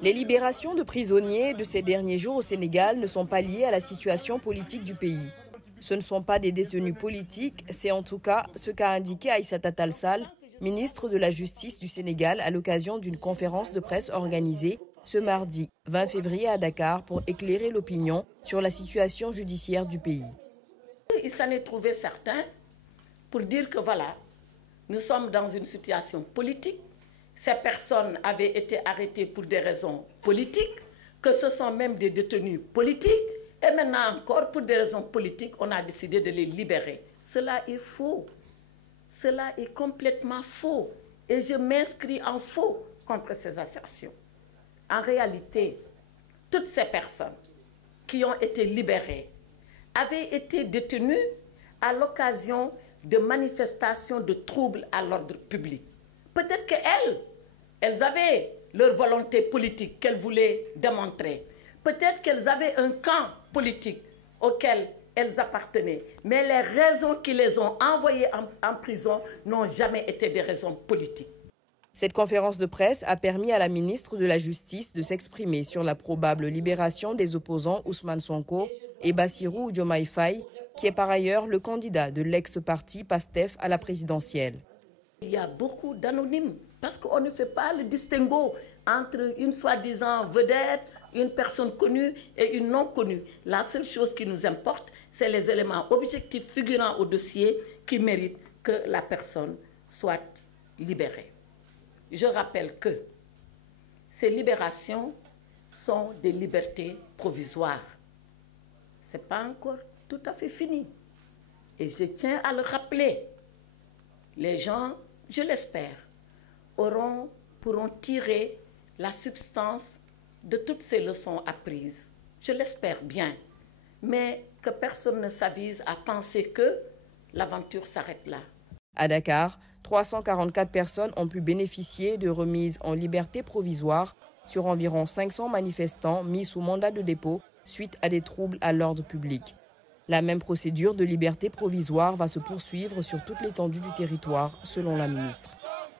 Les libérations de prisonniers de ces derniers jours au Sénégal ne sont pas liées à la situation politique du pays. Ce ne sont pas des détenus politiques, c'est en tout cas ce qu'a indiqué Aïssata Tall Sall, ministre de la Justice du Sénégal, à l'occasion d'une conférence de presse organisée ce mardi 20 février à Dakar pour éclairer l'opinion sur la situation judiciaire du pays. Il s'en est trouvé certains pour dire que voilà, nous sommes dans une situation politique. Ces personnes avaient été arrêtées pour des raisons politiques, que ce sont même des détenus politiques. Et maintenant encore, pour des raisons politiques, on a décidé de les libérer. Cela est faux. Cela est complètement faux. Et je m'inscris en faux contre ces assertions. En réalité, toutes ces personnes qui ont été libérées avaient été détenues à l'occasion de manifestations de troubles à l'ordre public. Peut-être qu'elles avaient leur volonté politique qu'elles voulaient démontrer. Peut-être qu'elles avaient un camp politique auquel elles appartenaient. Mais les raisons qui les ont envoyées en prison n'ont jamais été des raisons politiques. Cette conférence de presse a permis à la ministre de la Justice de s'exprimer sur la probable libération des opposants Ousmane Sonko et Bassirou Diomaye Faye, qui est par ailleurs le candidat de l'ex-parti PASTEF à la présidentielle. Il y a beaucoup d'anonymes parce qu'on ne fait pas le distinguo entre une soi-disant vedette, une personne connue et une non connue. La seule chose qui nous importe, c'est les éléments objectifs figurant au dossier qui méritent que la personne soit libérée. Je rappelle que ces libérations sont des libertés provisoires. Ce n'est pas encore tout à fait fini. Et je tiens à le rappeler. Les gens, je l'espère, pourront tirer la substance de toutes ces leçons apprises. Je l'espère bien. Mais que personne ne s'avise à penser que l'aventure s'arrête là. À Dakar, 344 personnes ont pu bénéficier de remises en liberté provisoire sur environ 500 manifestants mis sous mandat de dépôt suite à des troubles à l'ordre public. La même procédure de liberté provisoire va se poursuivre sur toute l'étendue du territoire, selon la ministre.